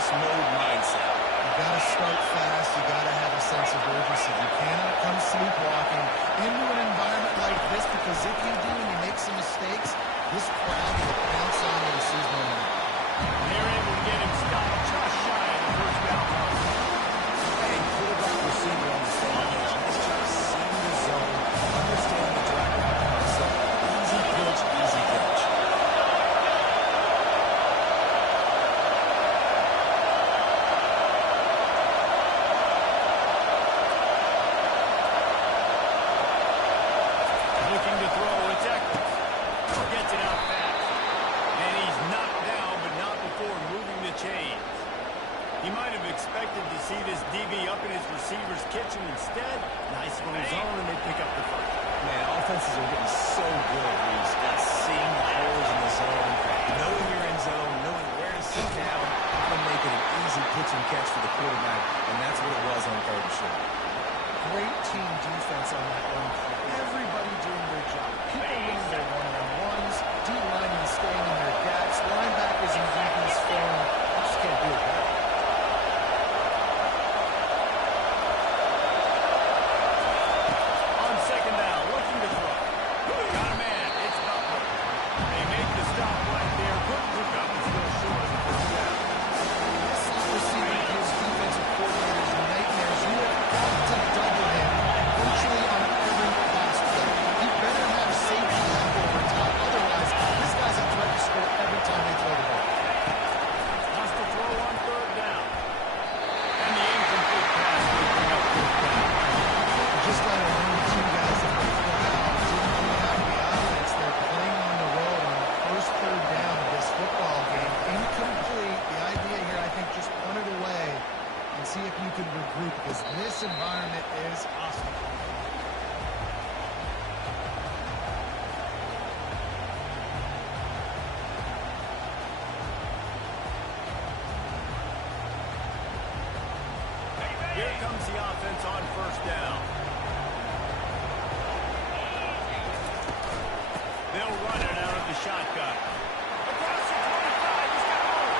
beast mode mindset. You got to start fast. You got to have a sense of urgency. You cannot come sleepwalking into an environment like this, because if you do and you make some mistakes, this crowd will pounce on you and seize momentum. They're able to get him stopped just shy of the first down mark. And quarterback receiver on the same page. Nice job seeing the zone, understanding the drag route concept. Easy pitch, easy catch. Looking to throw, it's Eckler. Gets it out fast. And he's knocked down, but not before moving the chains. He might have expected to see this DB up in his receiver's kitchen. Instead, nice little zone, and they pick up the first. Man, offenses are getting so good, Reese, at seeing the holes in the zone, knowing your end zone, knowing where to sit down, and making an easy pitch and catch for the quarterback, and that's what it was on 3rd and short. Great team defense on that run play. Everybody doing their job. People winning their one-on-ones, D-linemen staying in their gaps, linebackers and DBs filling. You just can't do it better. On 2nd down, looking to throw. Got a man. It's Butler. They make the stop right there. Couldn't hook up and still short of the first down. This receiver gives defensive coordinators nightmares. You have got to double him virtually on every pass play. You better have safety left over top. Otherwise, this guy's a threat to score every time they throw the ball. Wants to throw on 3rd down. And the incomplete pass will bring up 4th down. Just got to run the two guys that were flat out. Didn't have the offense. They're playing on the road on the first 3rd down of this football game. Incomplete. The idea here, I think, just punt it away and see if you can regroup, because this environment is hostile. Here comes the offense on 1st down. They'll run it out of the shotgun. Across the 25, he's got home.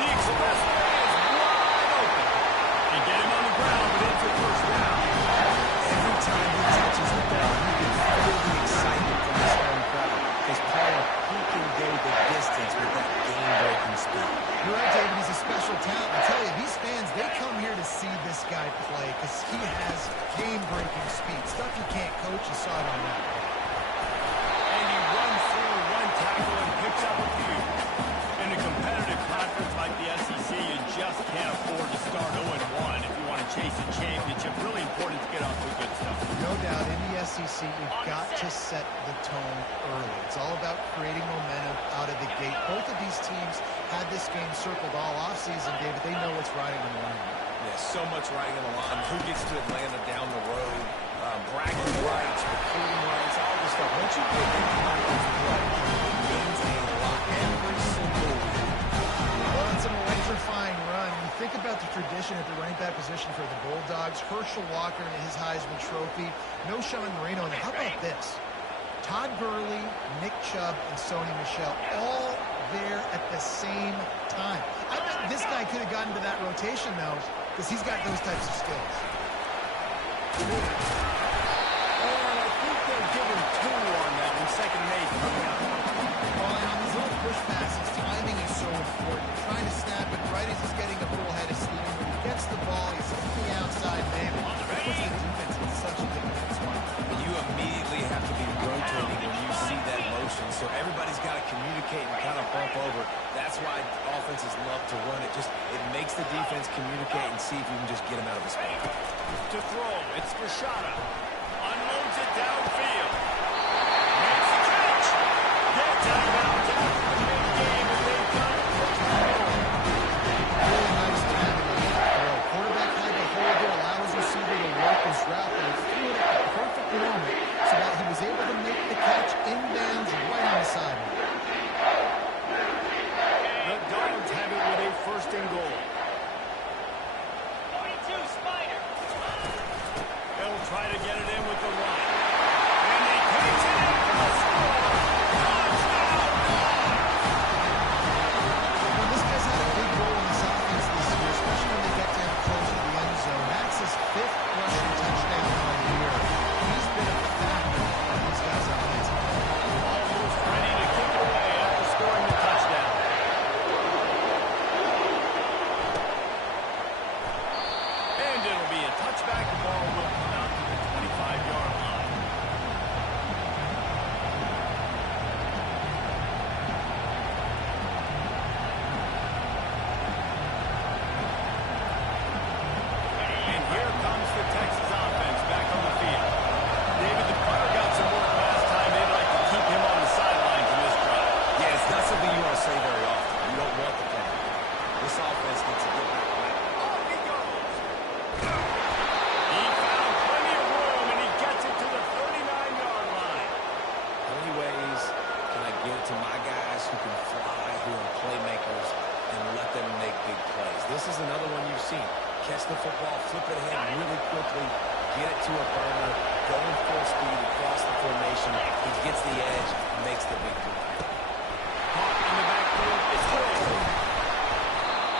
The expressway is wide open. They get him on the ground, but it's a 1st down. Every time he touches the ball, you can feel the excitement from this home crowd. Because Paula, he can go the distance with that game-breaking speed. You're right, David. He's a special talent. I tell you, these fans, they come here to see this guy play because he has game-breaking speed. Stuff you can't coach. You saw it on that. And he runs through one tackle and picks up a few. In a competitive conference like the SEC, you just can't afford to start 0-1 if you want to chase a championship. Really important to get off to a good start. No doubt, in the SEC, you've got to set the tone early. It's all about creating momentum out of the gate. Both of these teams had this game circled all offseason, David. They know what's riding on the line. Yeah, so much riding on the line. Who gets to Atlanta down the road? Bragging rights, recruiting rights, all this stuff. Once you get into conference play, it means a lot every single week. Well, it's an electrifying run. You think about the tradition at the running back position for the Bulldogs. Herschel Walker and his Heisman Trophy. No Sean Marino. And how about this? Todd Gurley, Nick Chubb, and Sony Michel all there at the same time. I bet this guy could have gotten to that rotation, though, because he's got those types of skills. And I think they'll give him 2 on that one. 2nd and 8 coming up. Well, and on these little push passes, timing is so important. Trying to snap it right as he's getting a full head of steam. When he gets the ball, he's on the outside, man. It puts the defense in such a difficult spot. And you immediately have to be rotating when you see that motion. So everybody's got to communicate and kind of bump over. That's why offenses love to run it. It makes the defense communicate and see if you can just get him out of his spot. To throw, it's Rashada. Unloads it downfield. Makes the catch. Gets out of bounds after the big game, and they've got it. Really nice timing on that throw. Quarterback had to hold it, allow his receiver to work his route, and he threw it at the perfect moment so that he was able to make the catch inbounds right on the sideline. The Dogs have it with a 1st and goal. They'll try to get it in with the run. And they catch it in for the score. Touchdown! Well, this guy's had a big role in this offense this is another one you've seen. Catch the football, flip it ahead really quickly, get it to a burner, go in full speed across the formation. He gets the edge, makes the big play. Caught in the backfield. It's good.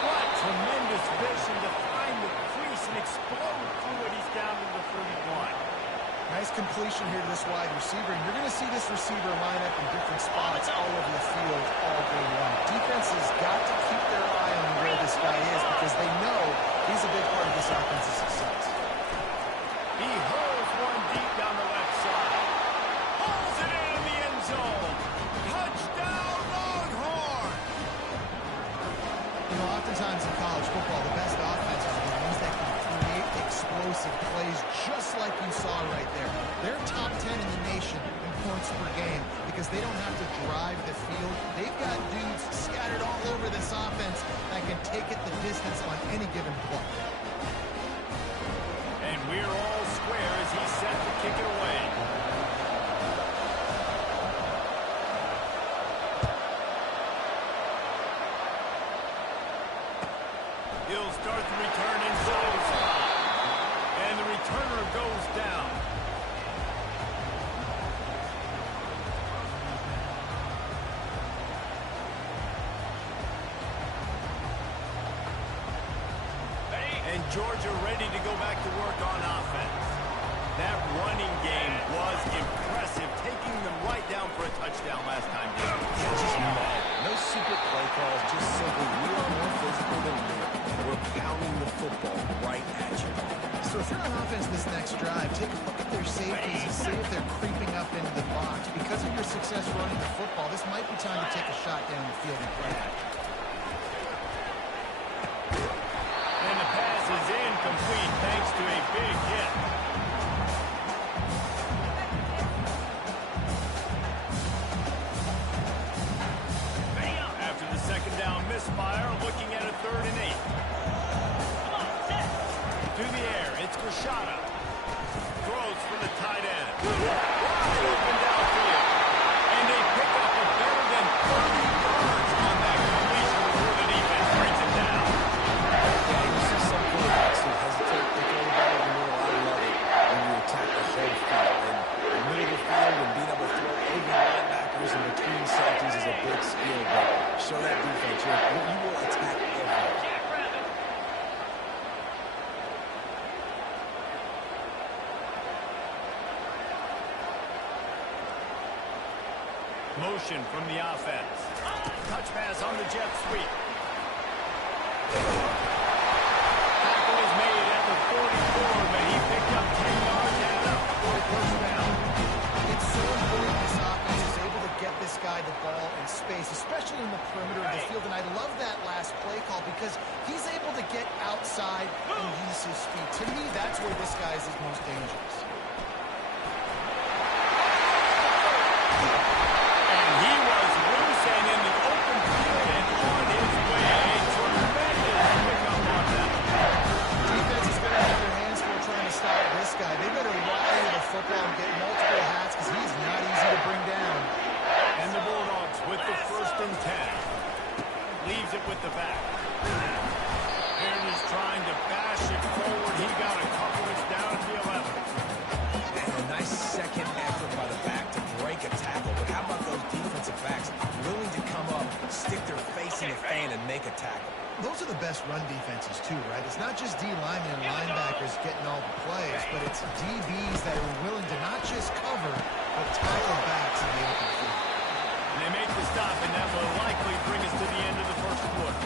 What tremendous vision to find the crease and explode through it. He's down to the 31. Nice completion here to this wide receiver. And you're going to see this receiver line up in different spots all over the field all day long. Defense has got to keep their eye on where this guy is because they know he's a big part of this offense's success. He hurls one deep down the left side. Pulls it in the end zone. Touchdown, Longhorn! You know, oftentimes in college football, the best offenses are the ones that can create explosive plays just like you saw right there. They're top 10 in the nation in points per game because they don't have to drive the field. They've got dudes scattered all over this offense that can take it the distance on any given play. And we're all square as he's set to kick it away. He'll start the return inside his line. And the returner goes down. And Georgia ready to go back to work on offense. That running game was impressive, taking them right down for a touchdown last time. No secret play calls, just simply we are more physical than you. We're pounding the football right at you. So if you're on offense this next drive, take a look at their safeties and see if they're creeping up into the box. Because of your success running the football, this might be time to take a shot down the field and play action. And the pass is incomplete thanks to a big hit. After the second down misfire, looking at a 3rd and 8. To the air, it's Rashada. Throws for the tight end. Wide open downfield. And they pick up a better than 30 yards on that completion before the defense brings it down. Yeah, you see some quarterbacks who hesitate to throw the ball over the middle. I love it when you attack the whole field. And the middle of the field and being able to throw over linebackers and between safeties is a big skill. But show that defense. You will attack everyone. Motion from the offense. Touch pass on the jet sweep. Tackle is made at the 44, but he picked up 10 yards and enough for a first down. It's so important this offense is able to get this guy the ball in space, especially in the perimeter of the field. And I love that last play call because he's able to get outside and use his speed. To me, that's where this guy is his most dangerous. Football and get multiple hats because he's not easy to bring down. And the Bulldogs with the 1st and 10. Leaves it with the back. Aaron is trying to bash it forward. He got a couple. It's down at the 11. And a nice second effort by the back to break a tackle. But how about those defensive backs willing to come up, stick their face in the fan, and make a tackle? Those are the best run defenses, too, right? It's not just D linemen and linebackers getting all the plays, but it's DBs that are willing to not just cover, but tackle backs in the open field. And they make the stop, and that will likely bring us to the end of the first quarter.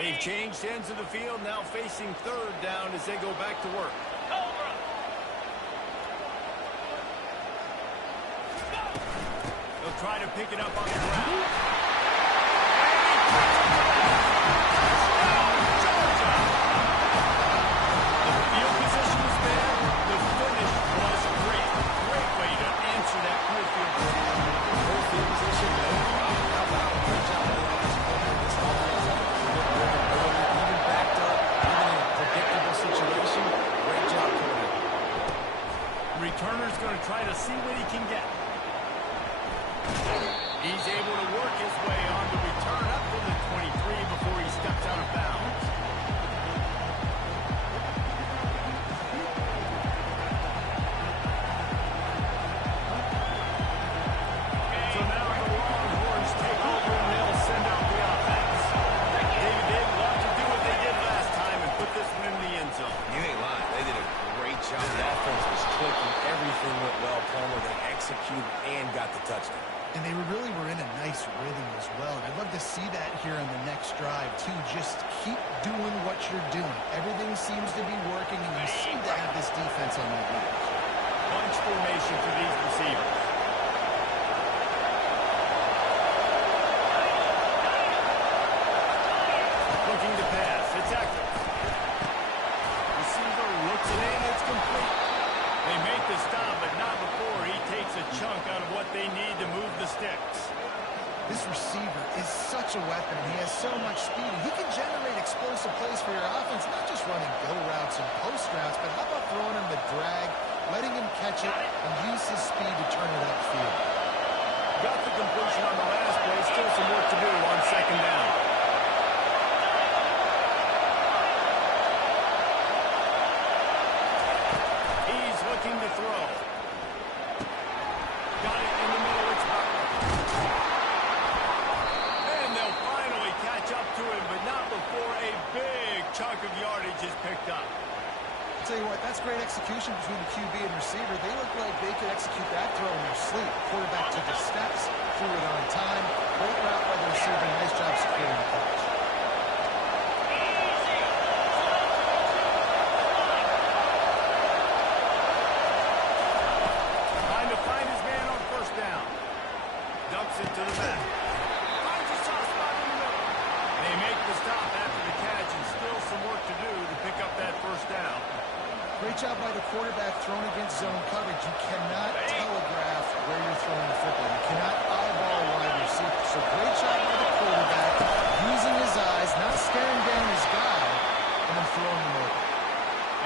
They've changed ends of the field, now facing 3rd down as they go back to work. They'll try to pick it up on the ground. And he to work his way on the return up to the 23 before he steps out of bounds. So now the Longhorns take over and they'll send out the offense. David, they'd love to do what they did last time and put this one in the end zone. You ain't lying. They did a great job. The offense was clicking. Everything went well. Palmer, they executed and got the touchdown. And they really were in a nice rhythm as well. And I'd love to see that here in the next drive, too. Just keep doing what you're doing. Everything seems to be working, and you seem to have this defense on your lead. Bunch formation for these receivers. Looking to pass. It's Eckler. Receiver looks it in. It's complete. They make the stop, but not before he takes a chunk out of what they need to move the sticks. This receiver is such a weapon, and he has so much speed. And he can generate explosive plays for your offense, not just running go routes and post routes, but how about throwing him the drag, letting him catch it, and use his speed to turn it upfield. Got the completion on the last play. Still some work to do on second down. He's looking to throw. Got it in the middle. It's Butler. And they'll finally catch up to him, but not before a big chunk of yardage is picked up. I'll tell you what, that's great execution between the QB and receiver. They look like they could execute that throw in their sleep. Quarterback took his steps, threw it on time. Great route by the receiver. Nice job securing the catch. Trying to find his man on first down. Dumps it to the back. Finds a soft spot in the middle. They make the stop after the catch, and still some work to do to pick up that first down. Great job by the quarterback thrown against zone coverage. You cannot telegraph where you're throwing the football. You cannot eyeball a wide receiver. So great job by the quarterback, using his eyes, not staring down his guy, and then throwing him over.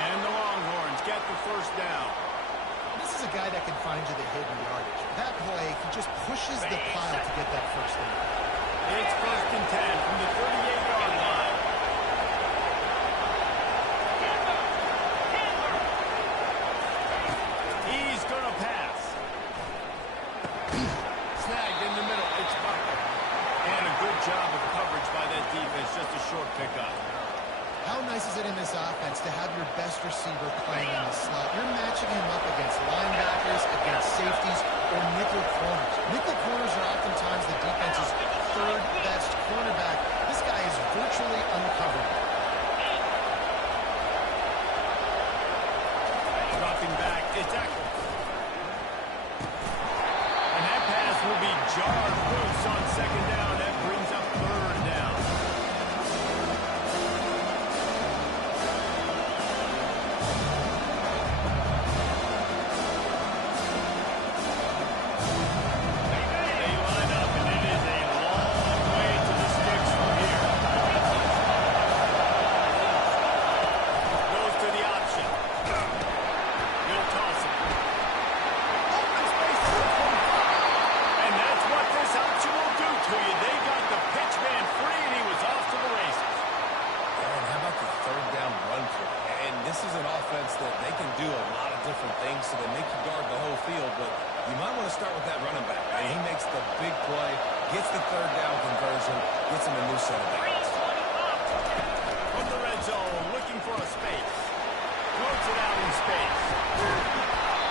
And the Longhorns get the first down. This is a guy that can find you the hidden yardage. That play, he just pushes the pile to get that first down. It's 1st and 10 from the 38-yard line. He's going to pass. Snagged in the middle. It's Butler. And a good job of coverage by that defense. Just a short pickup. How nice is it in this offense to have your best receiver playing in the slot? You're matching him up against linebackers, against safeties, or nickel corners. Nickel corners are oftentimes the defense's third best cornerback. This guy is virtually uncoverable. Dropping back, it's Eckler. And that pass will be jarred loose on second down. That brings up third down. They line up, and it is a long way to the sticks from here. Goes to the option. He'll toss it. Open space to the 25. And that's what this option will do to you. They got the pitch man free, and he was off to the races. And how about the third down run play? And this is an offense that they can do a lot of different things, so they make you guard the whole field, but you might want to start with that running back. And he makes the big play, gets the third down conversion, gets him a new set of downs. From the red zone, looking for a space. Floats it out in space.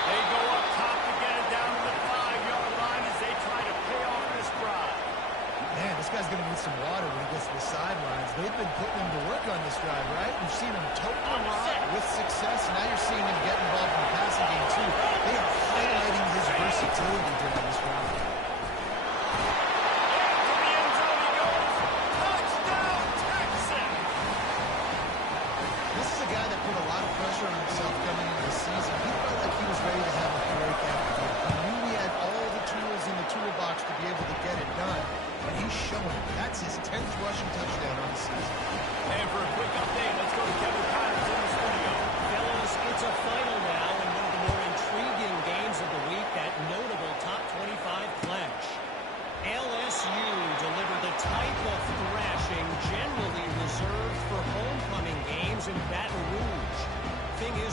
They go up top to get it down to the 5-yard line as they try to pay off this drive. Man, this guy's going to need some water when he gets to the sidelines. They've been putting him to work on this drive, right? You've seen him tote the rock with success. Now you're seeing him get involved in the passing game, too. They are highlighting his versatility during this drive. To the end zone he goes. Touchdown, Texans! This is a guy that put a lot of pressure on himself coming into the season. He felt like he was ready to have a break after. He knew he had all the tools in the toolbox to be able to get it done. And he's showing it. That's his 10th rushing touchdown on the season. And for a quick update, let's go to Kevin Connors in the studio. Fellas, it's a final now in one of the more intriguing games of the week, that notable top 25 clash. LSU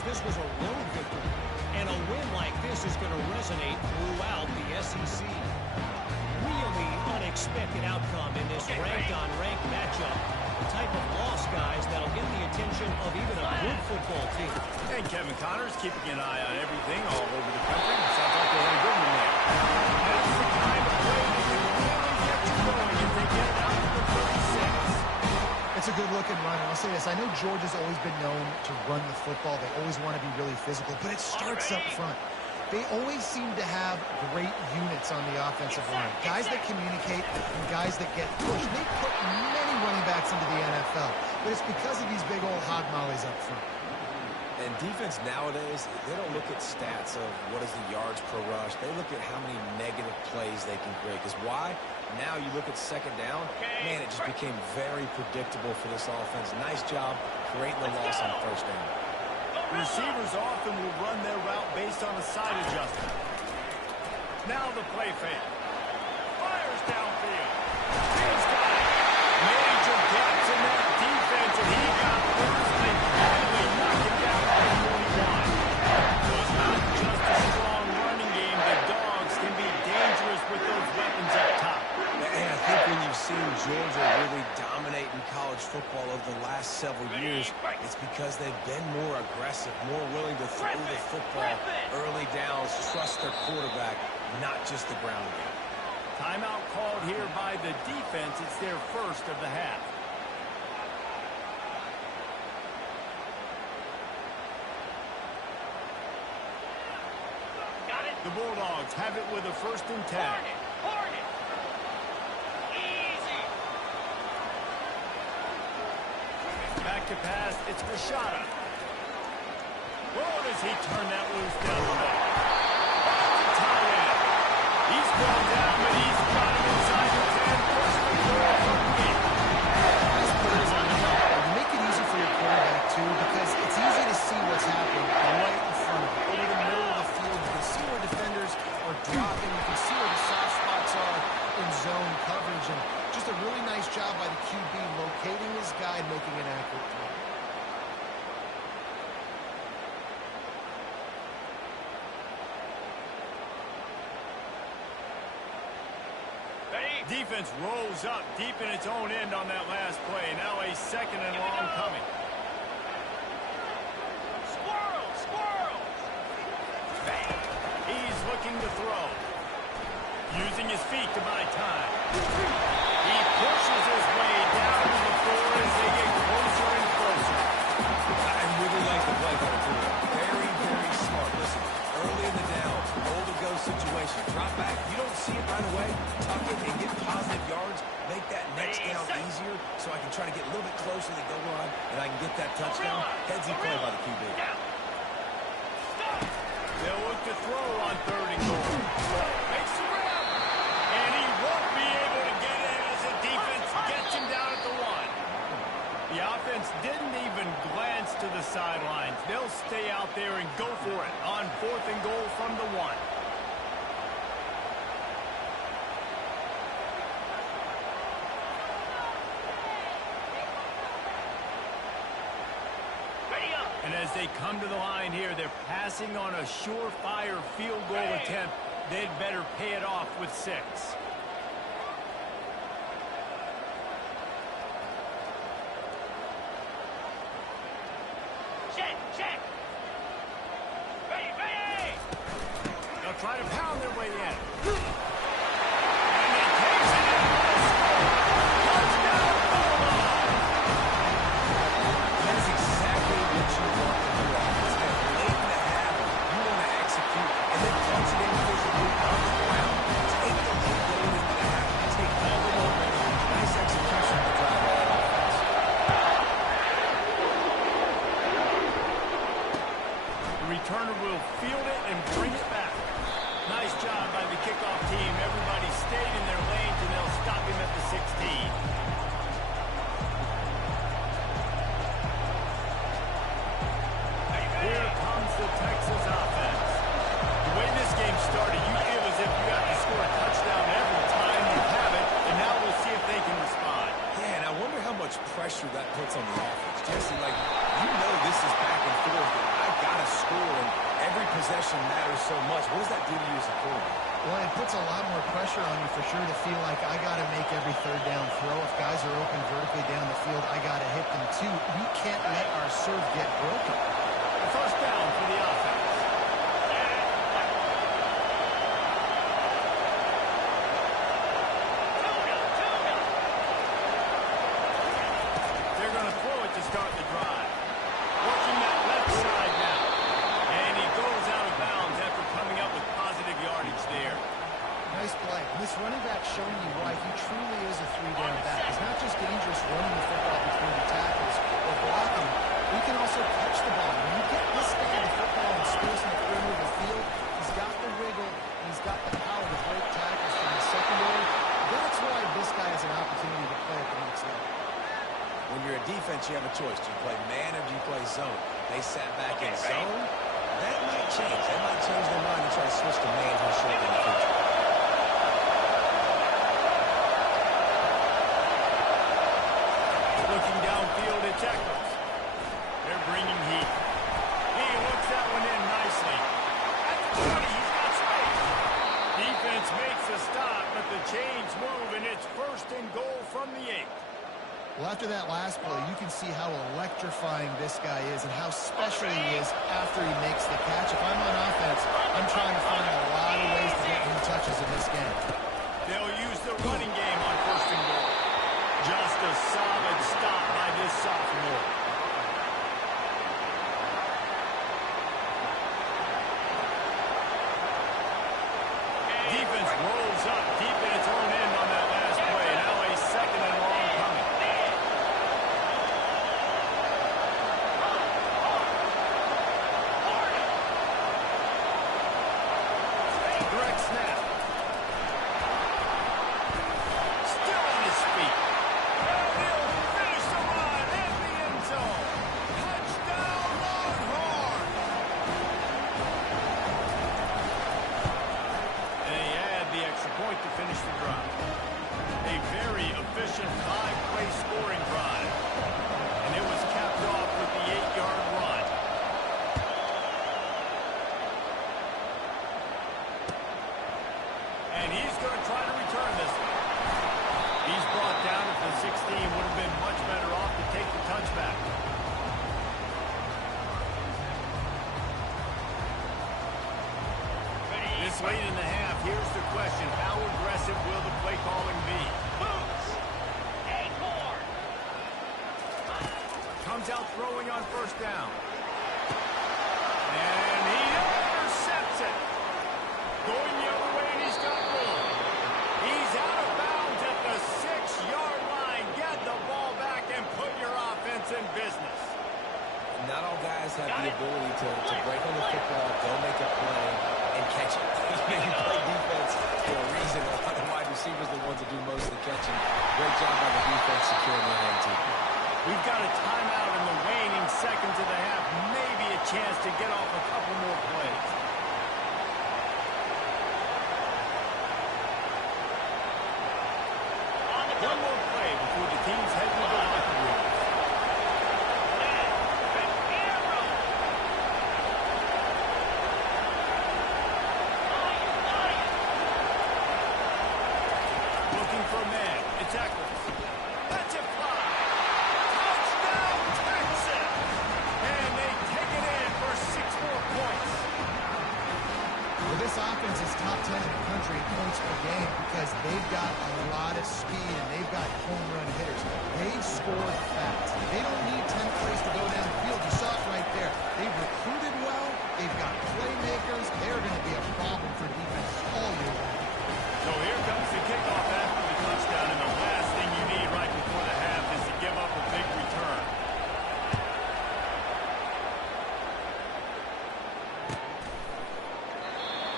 this was a road victory. And a win like this is going to resonate throughout the SEC. Really unexpected outcome in this ranked-on-ranked matchup. The type of loss, guys, that'll get the attention of even a good football team. And Kevin Connors keeping an eye on everything all over the country. Sounds like they had a good one there. That's the kind of play that can really get you going if they get it out to the 36. It's a good-looking run, and I'll say this. I know Georgia's always been known to run the football. They always want to be really physical, but it starts up front. They always seem to have great units on the offensive line. Guys that communicate and guys that get pushed. They put many running backs into the NFL, but it's because of these big old hog mollies up front. And defense nowadays, they don't look at stats of what is the yards per rush. They look at how many negative plays they can create. Because why? Now you look at second down, man, it just became very predictable for this offense. Nice job creating the loss on first down. Receivers often will run their route based on a side adjustment. Now the play fake. Fires downfield. He's got it. Major gaps in that defense, and he got first. They finally knocked him down by 41. So it's not just a strong running game. The Dogs can be dangerous with those weapons up top. And I think when you've seen Georgia really dominate in college football over the last several years, it's because they've been more aggressive, more willing to throw the football early downs, trust their quarterback, not just the ground game. Timeout called here by the defense. It's their first of the half. The Bulldogs have it with a 1st and 10. Back to pass, it's Rashada. Oh, does he turn that loose down the middle? Tight end. He's going down, but he's got him inside the 10. First and goal from the game. Nice plays on the top. You make it easy for your quarterback, too, because it's easy to see what's happening right in front of you. Over the middle of the field, you can see where defenders are dropping. You can see where the soft spots are in zone coverage. And just a really nice job by the QB locating his guy and making an accurate throw. Defense rolls up deep in its own end on that last play. Now a 2nd and long coming. Squirrel! He's looking to throw. Using his feet to buy time. He pushes his way down to the floor as they get closer and closer. I really like the play by the quarterback. Very, very smart. Listen, early in the down, goal-to-go situation. Drop back. You don't see it right away. Tuck it and get positive yards. Make that next down easier so I can try to get a little bit closer to the goal line and I can get that touchdown. Headsy play by the QB. They'll look to throw on 3rd and goal. Makes the grab. And he won't be able to get in as the defense gets him down at the 1. The offense didn't even glance to the sidelines. They'll stay out there and go for it on 4th and goal from the 1. And as they come to the line here, they're passing on a surefire field goal attempt. They'd better pay it off with 6. Check. Ready. They'll try to pound their way in. And he takes it in. Touchdown, Bulldogs! That is exactly what you want to do. Late in the half, you want to execute and then punch it in physically on the ground. Take the lead going into the half. Take all the momentum. Nice execution to drive that offense. The returner will field it and bring it back. Nice job by the kickoff team. Everybody stayed in their lanes, and they'll stop him at the 16. Here comes the Texas offense. The way this game started, you feel as if you have to score a touchdown every time you have it, and now we'll see if they can respond. Yeah, and I wonder how much pressure that puts on the offense. Jesse, like, you know this is back and forth, but I got to every possession matters so much. What does that do to you as a quarterback? Well, it puts a lot more pressure on you for sure to feel like I got to make every third down throw. If guys are open vertically down the field, I got to hit them too. We can't let our serve get broken. The first down for the offense. They're going to throw it to start the drive. Working that left side now. And he goes out of bounds after coming up with positive yardage there. Nice play. This running back showing you why he truly is a three-down back. He's not just dangerous running the football between the tackles or blocking. He can also catch the ball. When you get this guy the football in space in the perimeter of the field, he's got the wiggle, and he's got the power to break tackles from the secondary. That's why this guy has an opportunity to play at the next level. When you're a defense, you have a choice. Do you play man or do you play zone? They sat back in zone. That might change. They might change their mind and try to switch to man here shortly in the future. Looking downfield at tackles. They're bringing heat. He hooks that one in nicely. At the 20, he's got space. Defense makes a stop, but the chains move, and it's first and goal from the 8. Well, after that last play, you can see how electrifying this guy is and how special he is after he makes the catch. If I'm on offense, I'm trying to find a lot of ways to get him touches in this game. They'll use the running game on first and goal. Just a solid stop by this sophomore. Defense rolls up deep in its own end on that last play. Now a second and long coming. Direct snap. Still on his feet. And he'll finish the run in the end zone. Touchdown, Longhorn. And they add the extra point to finish the drive. A very efficient 5-play scoring drive. And it was capped off with the 8-yard run. And he's going to try to return this one. He's brought down at the 16. Would have been much better off to take the touchback. This late in the half, here's the question. How aggressive will the play calling be? Comes out throwing on first down. And he intercepts it. Going the other way, and he's got room. He's out of bounds at the 6-yard line. Get the ball back and put your offense in business. Not all guys have the ability to break on the football, go make a play, and catch it. You play defense for a reason. A lot of wide receivers are the ones that do most of the catching. Great job by the defense securing the hand, too. We've got a timeout in the waning seconds of the half. Maybe a chance to get off a couple more plays. One more play before the teams head to the locker room. Looking for a man. It's Eccles. That's a fly. Touchdown, Texas! And they take it in for 6 more points. Well, this offense is top 10 in the country in points per game because they've got a lot of speed and they've got home run hitters. They've scored fast. They don't need 10 plays to go down the field. You saw it right there. They've recruited well. They've got playmakers. They're going to be a problem for defenses all year long. So here comes the kickoff after the touchdown, and the last thing you need right before the half is to give up a big return.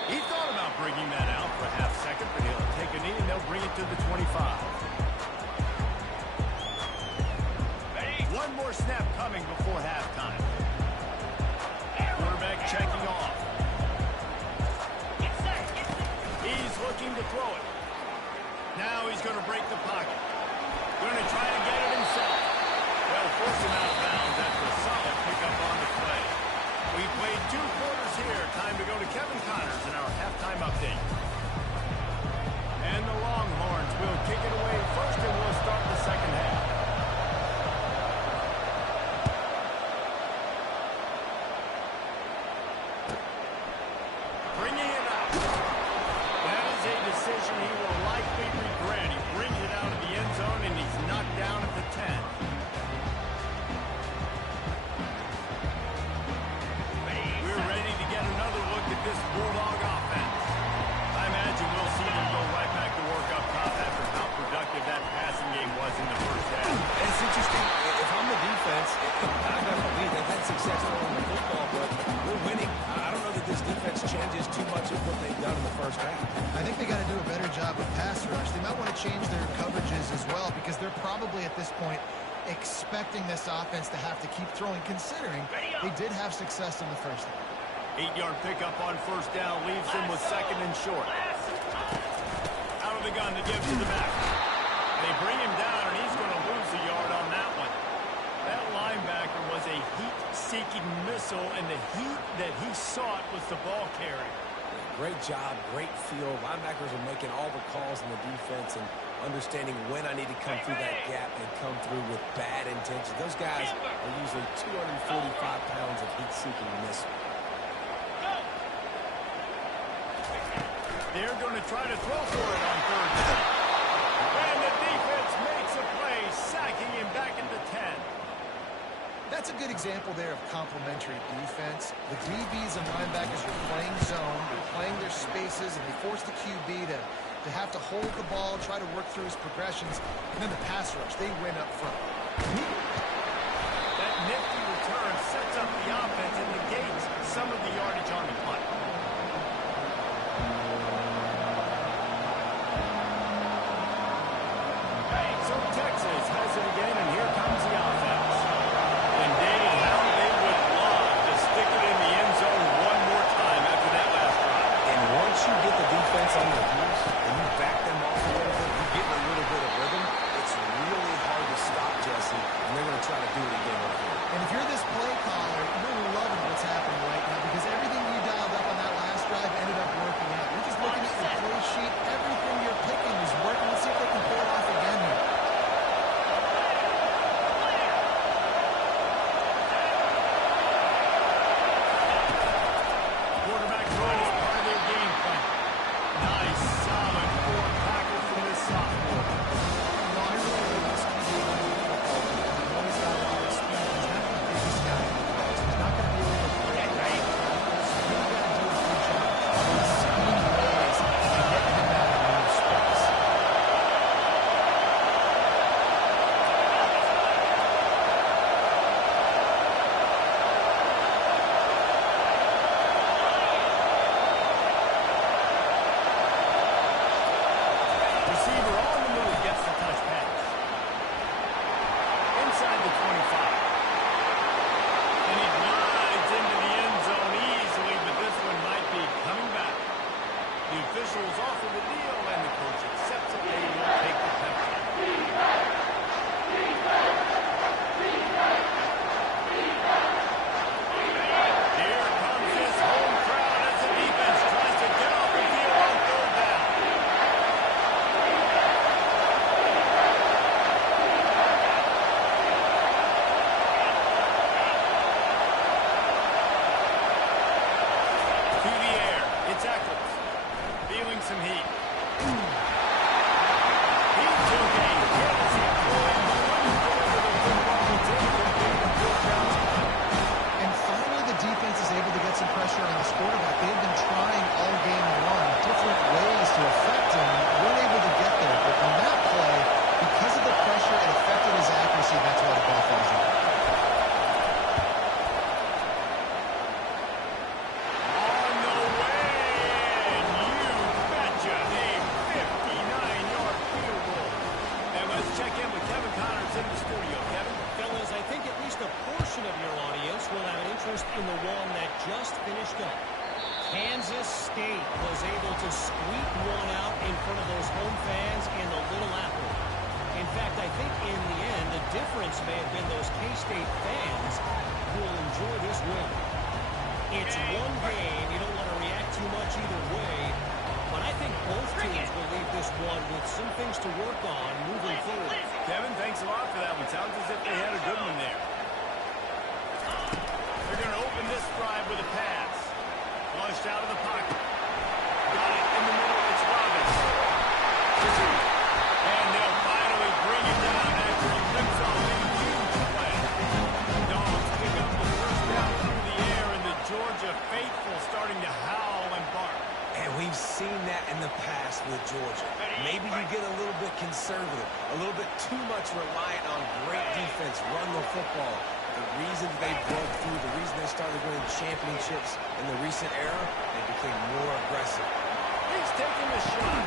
He thought about bringing that out for a half second, but he'll take a knee and they'll bring it to the 25. One more snap coming before halftime. Quarterback checking off. He's looking to throw it. Now he's going to break the pocket. Going to try to get it himself. They'll force him out of bounds after a solid pickup on the play. We played 2 quarters here. coaches as well, because they're probably at this point expecting this offense to have to keep throwing, considering they did have success in the first half. 8-yard pickup on first down leaves him with second and short. Out of the gun to give to the back. They bring him down, and he's going to lose a yard on that one. That linebacker was a heat-seeking missile, and the heat that he sought was the ball carrier. Great job, great feel. Linebackers are making all the calls in the defense and understanding when I need to come through that gap and come through with bad intention. Those guys are usually 245 pounds of heat-seeking missile. They're going to try to throw for it on third down. And the defense makes a play, sacking him back into 10. That's a good example there of complementary defense. The DBs and linebackers are playing zone, they're playing their spaces, and they force the QB to have to hold the ball, try to work through his progressions, and then the pass rush, they win up front. That nifty return sets up the offense and negates some of the yardage on the punt. So Texas has it again, and here comes the offense. And David, how they would love to stick it in the end zone one more time after that last drive. And once you get the defense on their heels and you back them off a little bit, you get a little bit of rhythm, it's really hard to stop, Jesse, and they're going to try to do it again over here. And if you're this play caller, you're loving what's happening right now, because everything you dialed up on that last drive ended up working out. You're just looking at your play sheet. Everything you're picking is working. Let's see if they can pull it off again here. Quarterback throw is part of their game plan. Nice, solid four tackle from this sophomore. No, I really like this QB on the football team. I know he's got a lot of speed. He's not the biggest guy in the world, so he's not going to be able to break right. So you got to do a good job of seeing ways to get him out of new space. Receiver on the move gets the touch pass. Inside the 25. And he glides into the end zone easily, but this one might be coming back. The officials offer the deal, and the coach accepts it. They will take the penalty. Here comes this home crowd as the defense tries to get off the field on third down. To the air, it's Eccles. Feeling some heat. He took a hit as he pulled and couldn't deliver the football. It's incomplete and fourth down. And finally, the defense is able to get some pressure on this quarterback. They've been trying all game long different ways to affect him, weren't able to get there. But on that play, because of the pressure, it affected his accuracy. That's why the ball falls out. On the way, and you betcha, a 59-yard field goal. And let's check in with Kevin Connors in the studio. Kevin? Fellas, I think at least a portion of your audience will have an interest in the one that just finished up. Kansas State was able to squeak one out in front of those home fans in the Little Apple. In fact, I think in the end, the difference may have been those K-State fans who will enjoy this win. It's one game. You don't want to react too much either way. But I think both teams will leave this one with some things to work on moving forward. Kevin, thanks a lot for that one. Sounds as if they had a good one there. They're going to open this drive with a pass. Flushed out of the pocket. Got it in the middle. It's Robbins. And they'll finally bring him down after he rips off a huge play. Dogs pick up the first down through the air, and the Georgia faithful starting to howl and bark. And we've seen that in the past with Georgia. Maybe you get a little bit conservative, a little bit too much reliant on great defense, run the football. The reason they broke through, the reason they started winning championships in the recent era, they became more aggressive. He's taking the shot.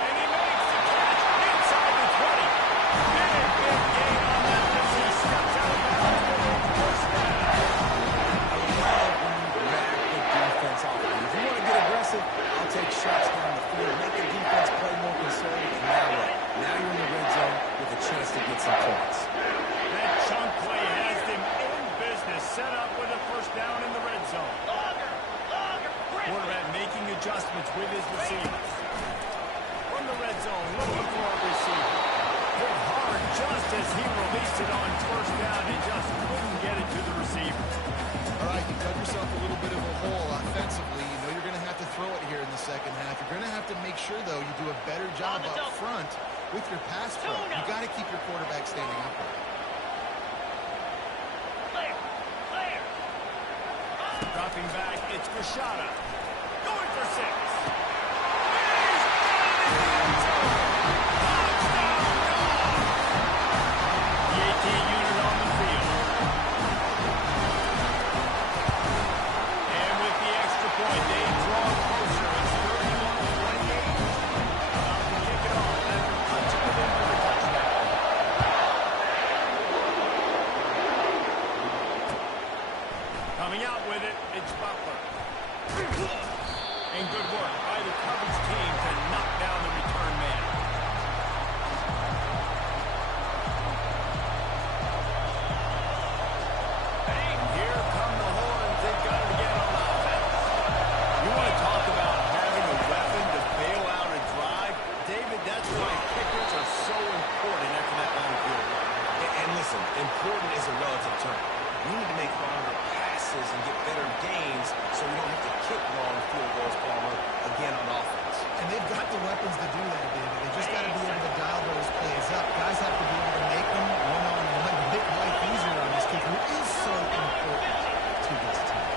And he makes the catch inside the 20. as he released it on first down and just couldn't get it to the receiver. All right, you've dug yourself a little bit of a hole offensively. You know you're going to have to throw it here in the second half. You're going to have to make sure, though, you do a better job up front with your pass pro. You got to keep your quarterback standing upright. Dropping back, it's Rashada. Going for 6. The 18 unit on the field. And with the extra point, they draw closer. It's 31-28. About to kick it off after punching it in for the touchdown. Coming out with it, it's Butler. And good work by the coverage team to knock down the return man. And here come the horns. They've got it again on offense. You want to talk about having a weapon to bail out a drive? David, that's why kickers are so important after that long field goal. And listen, important is a relative term. We need to make longer passes and get better gains so we don't have to kick long field goals, Palmer, again on offense. And they've got the weapons to do that, David. They just got to be able to dial those plays up. Guys have to be able to make them one-on-one, make life easier on this kicker, who is so important to this team.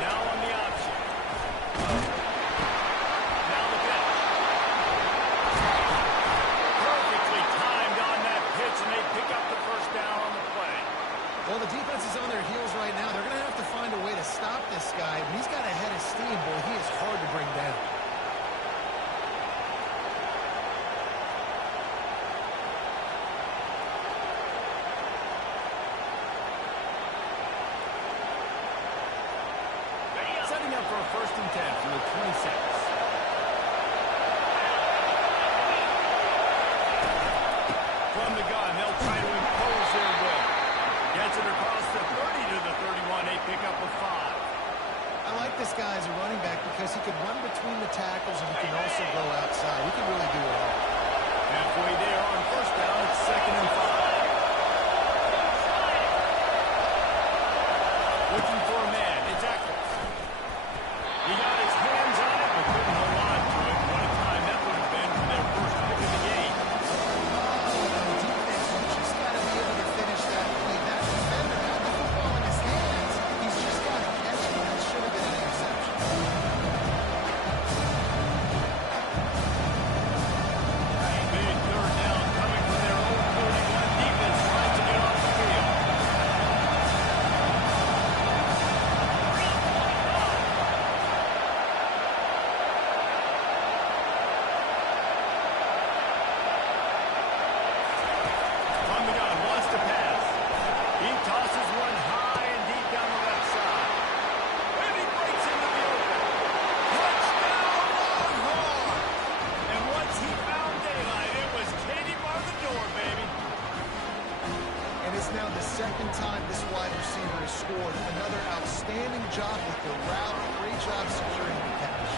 Now on the option. Now the pitch. Perfectly timed on that pitch, and they pick up the first down on the play. Well, the defense is on their heels right now. They're going to have to find a way to stop this guy. When he's got a head of steam, boy, he is hard to bring down. Setting up for a 1st and 10 from the 26. From the gun, they'll try to impose their will. Gets it across the 30 to the 31. They pick up a 5. I like this guy as a running back because he can run between the tackles and he can also go outside. He can really do it all. Halfway there on first down, it's 2nd and 5. Looking for a man, it's Eccles. He got his hands on it, but couldn't hold on to it. What a time that would have been for their first pick of the game. The defense just got to be able to finish that play. That defender had the football in his hands. He's just got to catch it. That should have been an interception. Big 3rd down coming from their own 31. Defense trying to get off the field. From the gun, wants to pass. He tosses one high and deep down the left side. And he breaks into the open. Touchdown, Longhorn! And once he found daylight, it was Katie bar the door, baby. And it's now the 2nd time this wide receiver has scored. Another outstanding job with the route. Great job securing the catch.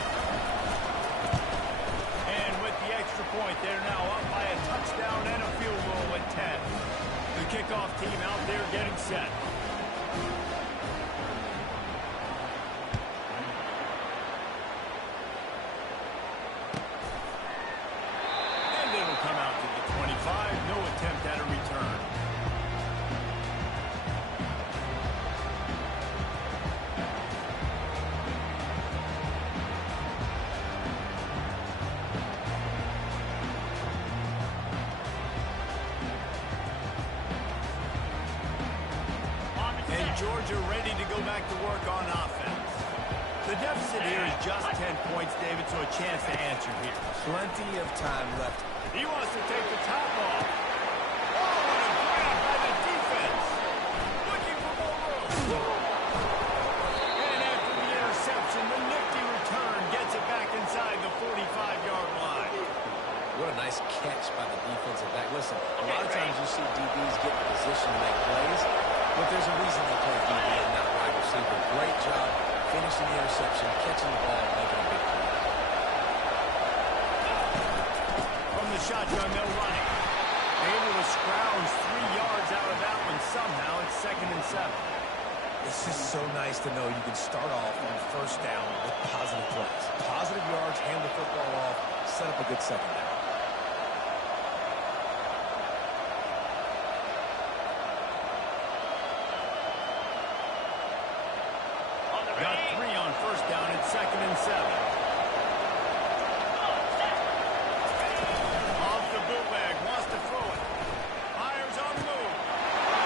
And with the extra point, they're now up by a touchdown and a field goal at 10. The kickoff team out there getting set. And it'll come out to the 25. No attempt at a return. And Georgia ready to go back to work on offense. The deficit here is just 10 points, David, so a chance to answer here. Plenty of time left. He wants to take the top off. Oh, what a grab by the defense. Looking for more room. And after the interception, the nifty return gets it back inside the 45-yard line. What a nice catch by the defensive back. Listen, a lot of times you see DBs get in position to make plays, but there's a reason they play DB and not wide receiver. Great job finishing the interception, catching the ball, making a big play. shotgun, they'll run it. Able to scrounge 3 yards out of that one somehow. It's 2nd and 7. It's just so nice to know you can start off on first down with positive plays. Positive yards, hand the football off, set up a good second down. Got 3 on first down. It's 2nd and 7. Off the bootleg. Wants to throw it. Fires on the move.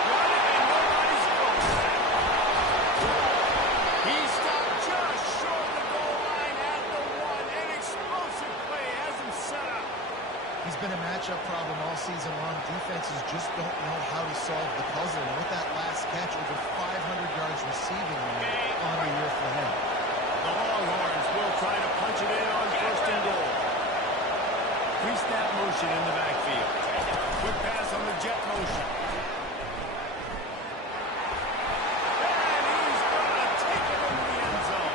Got it, and nobody's close. He stopped just short of the goal line at the 1. An explosive play has him set up. He's been a matchup problem all season long. Defenses just don't know how to solve the puzzle. And with that last catch, over 500 yards receiving on the year for him. The Longhorns will try to punch it in on 1st and goal. Pre-snap motion in the backfield. Quick pass on the jet motion. And he's going to take it in the end zone.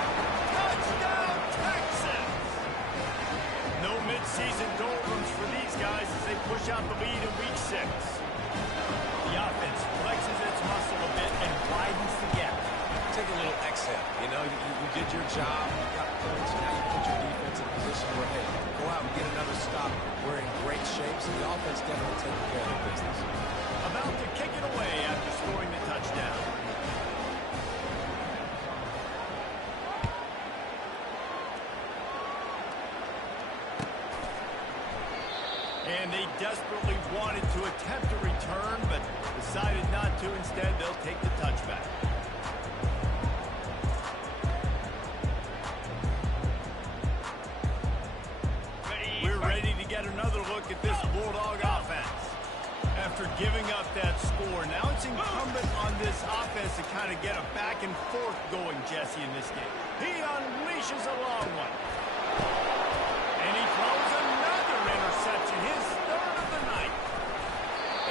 Touchdown, Texans! No mid-season doldrums for these guys as they push out the lead in Week 6. The offense flexes its muscle a bit and widens the gap. Take a little exhale. You know, you did your job. You got points. Now you put your defense in a position where, hey, go out and get another stop. We're in great shape, so the offense definitely taking care of their business. About to kick it away after scoring the touchdown. And they desperately wanted to attempt a return, but decided not to. Instead, they'll take the touchback. We're ready to get another look at this Bulldog offense. After giving up that score, now it's incumbent on this offense to kind of get a back and forth going, Jesse, in this game. He unleashes a long one. And he throws another interception, his 3rd of the night.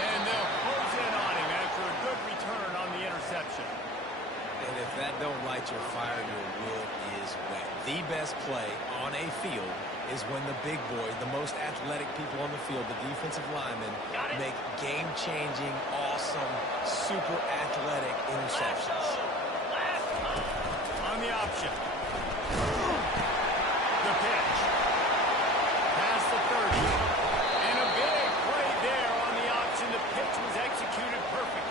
And they'll close in on him after a good return on the interception. And if that don't light your fire, your wood is wet. The best play on a field is when the big boys, the most athletic people on the field, the defensive linemen, make game-changing, awesome, super athletic interceptions. On the option. The pitch. Past the 30. And a big play there on the option. The pitch was executed perfectly.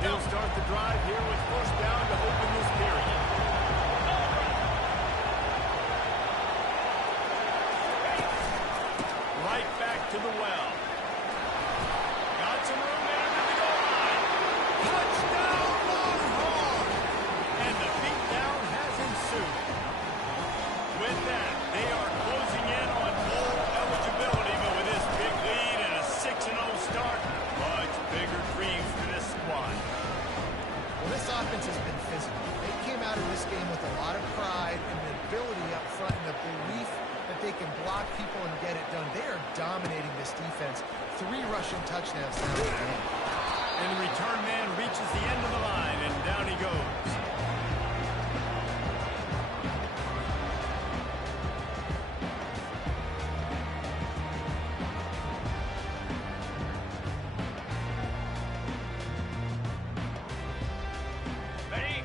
They'll start the drive here with first down to open this period. Right back to the well. Got some room there to the goal line. Touchdown, Longhorn! And the beatdown has ensued. With that, they are closing in on bowl eligibility, but with this big lead and a 6-0 start, much bigger dreams for this squad. Well, this offense has been physical. They came out of this game with a lot of pride and the ability up front and the belief that they can block people and get it done. They are dominating this defense. 3 rushing touchdowns now in the game. And the return man reaches the end of the line, and down he goes.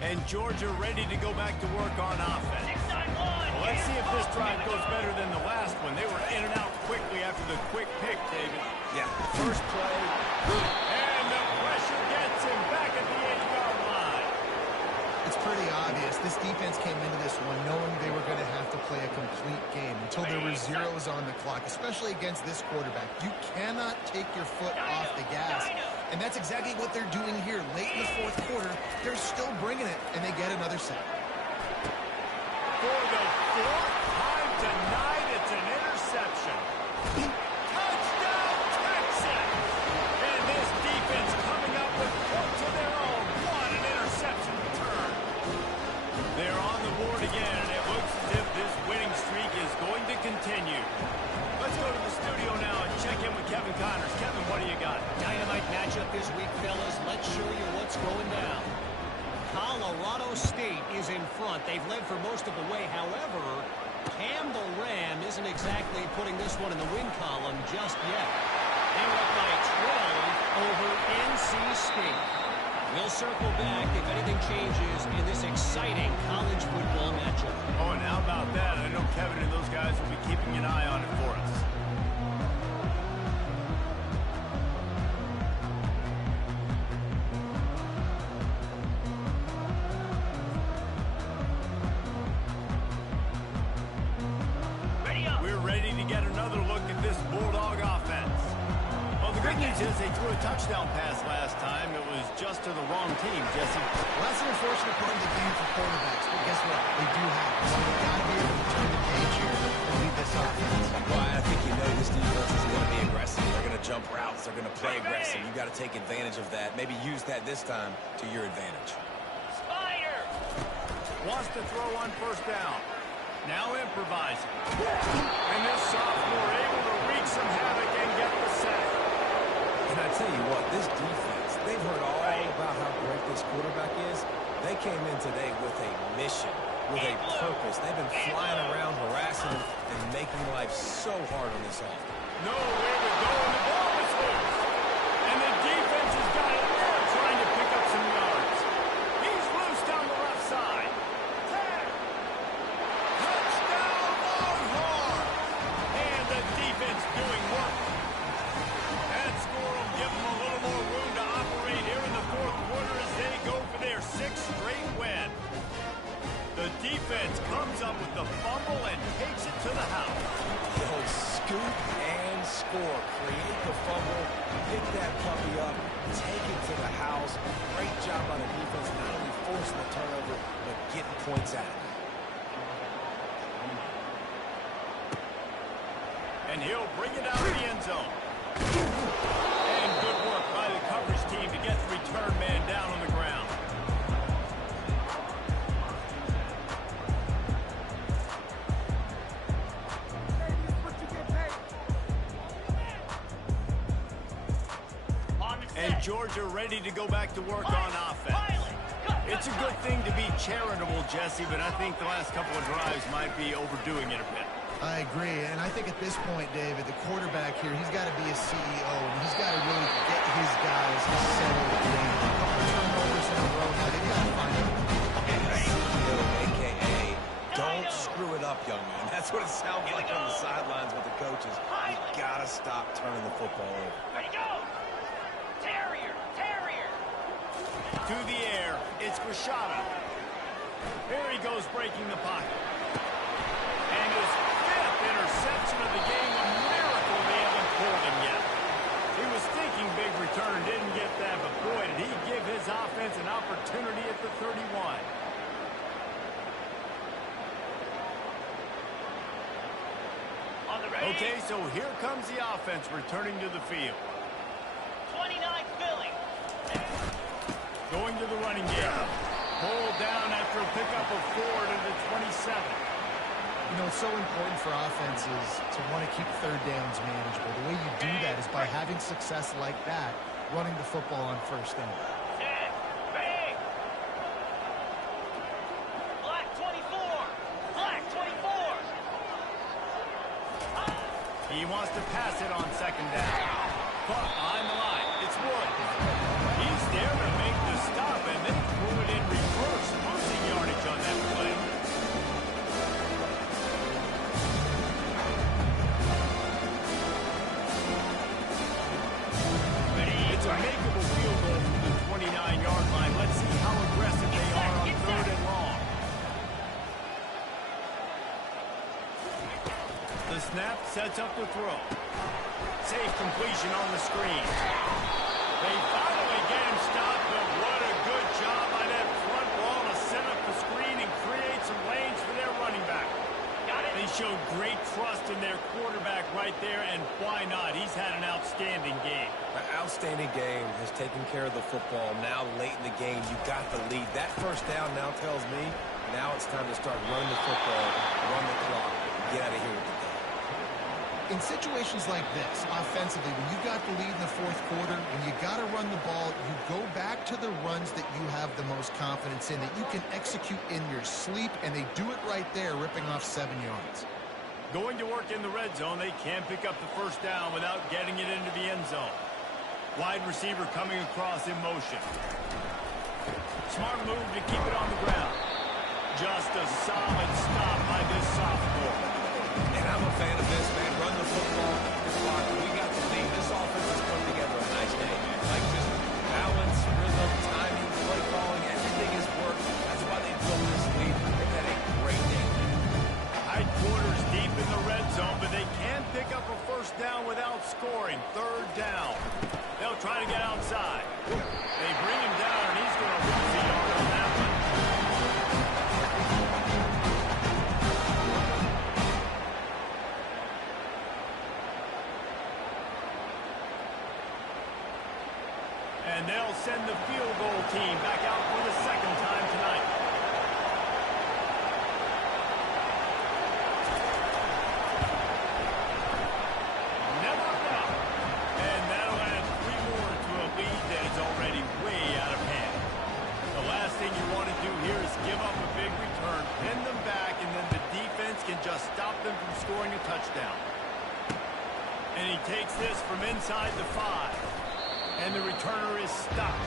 And Georgia ready to go back to work on offense. Well, let's see if this drive goes better than the last one. They were in and out quickly after the quick pick, David. Yeah, first play. And the pressure gets him back at the 8-yard line. It's pretty obvious. This defense came into this one knowing they were going to have to play a complete game until there were zeros on the clock, especially against this quarterback. You cannot take your foot off the gas. And that's exactly what they're doing here. Late in the 4th quarter, they're still bringing it, and they get another sack. For the 4th time tonight, it's an interception. Touchdown, Texans! And this defense coming up with points of their own. What an interception return. throwing down. Colorado State is in front. They've led for most of the way. However, Cam the Ram isn't exactly putting this one in the win column just yet. They're up by 12 over NC State. We'll circle back if anything changes in this exciting college football matchup. Oh, and how about that? I know Kevin and those guys will be keeping an eye on it for us. We're ready to get another look at this Bulldog offense. Well, the good news is they threw a touchdown pass last time. It was just to the wrong team, Jesse. Well, that's an unfortunate part of the game for quarterbacks, but guess what? They do have it. So they've got to be able to turn the page here and lead this offense. Well, I think you know this defense is going to be aggressive. They're going to jump routes. They're going to play aggressive. You got to take advantage of that. Maybe use that this time to your advantage. Spider wants to throw on first down. Now improvising. And this sophomore able to wreak some havoc and get the sack. And I tell you what, this defense, they've heard all about how great this quarterback is. They came in today with a mission, with a purpose. They've been flying around, harassing him, and making life so hard on this offense. Nowhere to go, and the ball is loose. And the defense has got it there trying to pick up some yards. He's loose down the left side. Touchdown, Longhorn! And the defense doing work. That score will give them a little more room to operate here in the fourth quarter as they go for their sixth straight win. The defense comes up with the fumble and takes it to the house. They'll scoop and score. Create the fumble, pick that puppy up, take it to the house. Great job by the defense, not only forcing the turnover, but getting points out of it. And he'll bring it out of the end zone. And good work by the coverage team to get the return man down on the ground. And Georgia ready to go back to work on offense. It's a good thing to be charitable, Jesse, but I think the last couple of drives might be overdoing it a bit. I agree, and I think at this point, David, the quarterback here, he's got to be a CEO, and he's got to really get his guys settled in. A couple of turnovers in a row now, they've got to find him. CEO, a.k.a. don't screw it up, young man. That's what it sounds like on the sidelines with the coaches. You got to stop turning the football over. Ready, go! Terrier! To the air, it's Rashada. Here he goes breaking the pocket. And his fifth interception of the game, a miracle they haven't pulled him yet. He was thinking big return, didn't get that, but boy, did he give his offense an opportunity at the 31. On the ready. Okay, so here comes the offense returning to the field. 29 Philly. Going to the running game. Pulled down after a pickup of 4 to the 27. You know, it's so important for offenses to want to keep third downs manageable. The way you do that is by having success like that, running the football on first down. 10. Ready. Black 24. Black 24. He wants to pass it on second down. Caught on the line. It's Wood. He's there to make the stop, and they threw it in reverse, losing yardage on that play. It's a makeable field goal from the 29-yard line. Let's see how aggressive they are on third and long. The snap sets up the throw. Safe completion on the screen. They finally get him stopped, but what a good job by that front wall to set up the screen and create some lanes for their running back. They showed great trust in their quarterback right there, and why not? He's had an outstanding game. An outstanding game, has taken care of the football. Now late in the game, you got the lead. That first down now tells me now it's time to start running the football, run the clock, get out of here with the game. In situations like this, offensively, when you got the lead in the fourth quarter, when you got to run the ball, you go back to the runs that you have the most confidence in, that you can execute in your sleep, and they do it right there, ripping off 7 yards. Going to work in the red zone, they can't pick up the first down without getting it into the end zone. Wide receiver coming across in motion. Smart move to keep it on the ground. Just a solid stop by this sophomore. And I'm a fan of this, man. Run the football, clock. We got the lead. This offense has come together a nice day, man. Like just balance, rhythm, timing, play calling, everything has worked. That's why they built this lead. They've had a great day. High quarters deep in the red zone, but they can pick up a first down without scoring. Third down. They'll try to get outside. They bring him down, and he's going to lose the yard on that one. And they'll send the field goal team back out for the second time tonight. Never enough. And that'll add 3 more to a lead that is already way out of hand. The last thing you want to do here is give up a big return, pin them back, and then the defense can just stop them from scoring a touchdown. And he takes this from inside the 5. And the returner is stopped.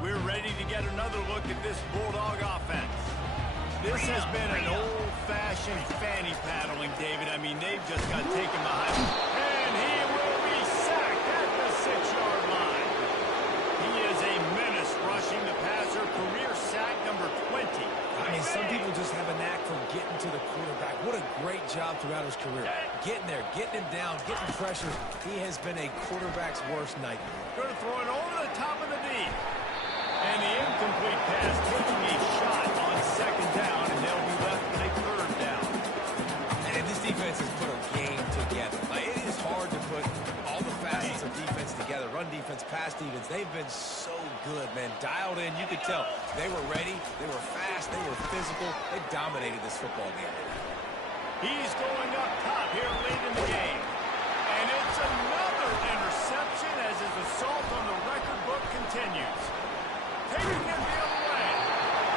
We're ready to get another look at this Bulldog offense. This has been an old-fashioned fanny paddling, David. I mean, they've just got taken behind. And he will be sacked at the 6-yard line. He is a menace rushing the passer, career sack number 20. I mean, some people just have a knack for getting to the quarterback. What a great job throughout his career. Getting there, getting him down, getting pressure. He has been a quarterback's worst nightmare. Going to throw it over the top of the knee. And the incomplete pass taking a shot on second down, and they'll be left with a third down. And this defense has put a game together. Like, it is hard to put all the facets of defense together. Run defense, pass defense. They've been so good, man. Dialed in. You could tell they were ready. They were fast. They were physical. They dominated this football game. He's going up top here late in the game. And it's another interception as his assault on the record book continues. Taking it the other way.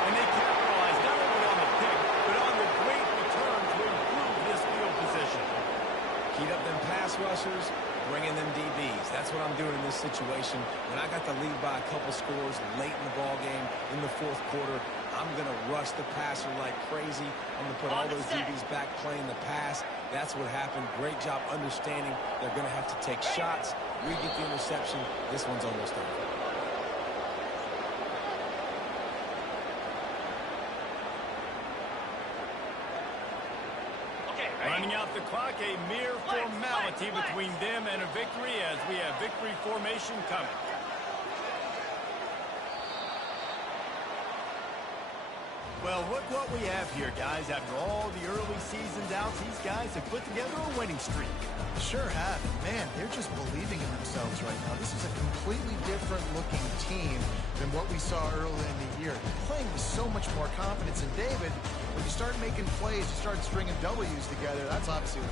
And they capitalize not only on the pick, but on the great return to improve this field position. Heat up them pass rushers, bringing them DBs. That's what I'm doing in this situation. When I got the lead by a couple scores late in the ball game in the fourth quarter, I'm going to rush the passer like crazy. I'm going to put all those DBs back playing the pass. That's what happened. Great job understanding they're going to have to take shots. We get the interception. This one's almost over. Running out the clock, a mere formality between them and a victory as we have victory formation coming. Well, look what we have here, guys. After all the early season doubts, these guys have put together a winning streak. Sure have. Man, they're just believing in themselves right now. This is a completely different looking team than what we saw early in the year. They're playing with so much more confidence. And David, when you start making plays, you start stringing W's together, that's obviously